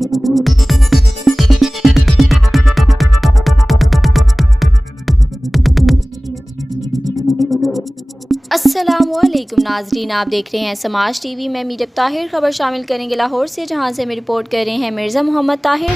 अस्सलामुअलैकुम नाजरीन, आप देख रहे हैं समाज टीवी। मैं मीडिया ताहिर खबर शामिल करेंगे लाहौर से, जहां से हमें रिपोर्ट कर रहे हैं मिर्ज़ा मोहम्मद ताहिर।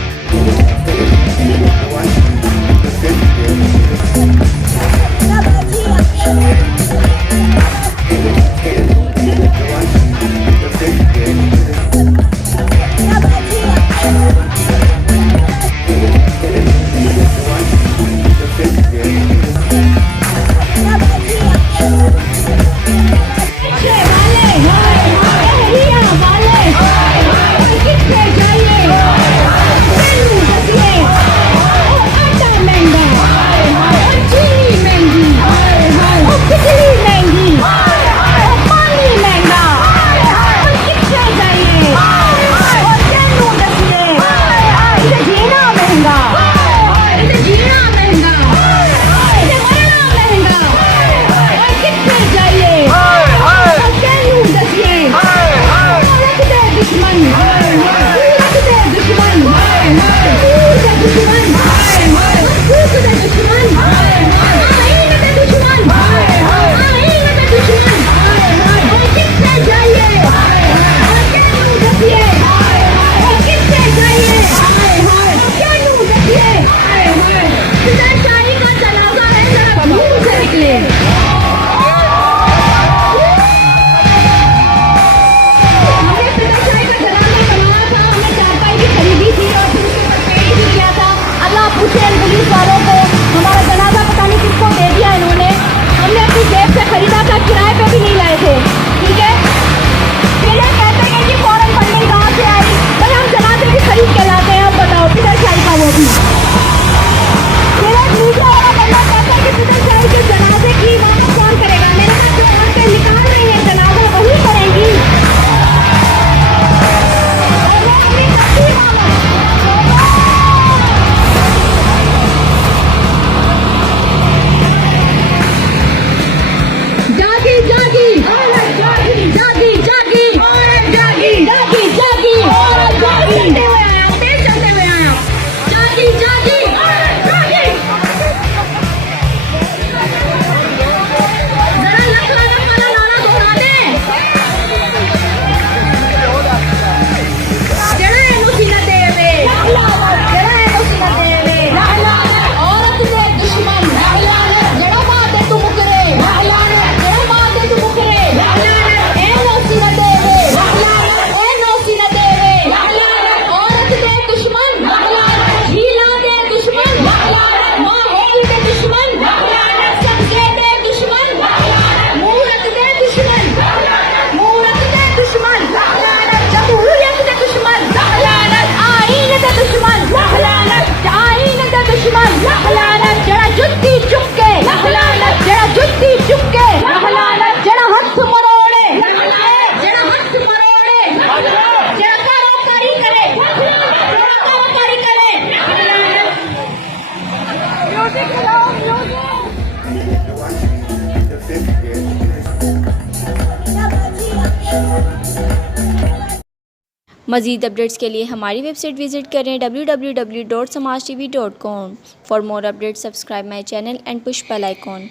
मज़ीद अपडेट्स के लिए हमारी वेबसाइट विज़िट करें www.samajtv.com। For more updates subscribe my channel and push bell icon.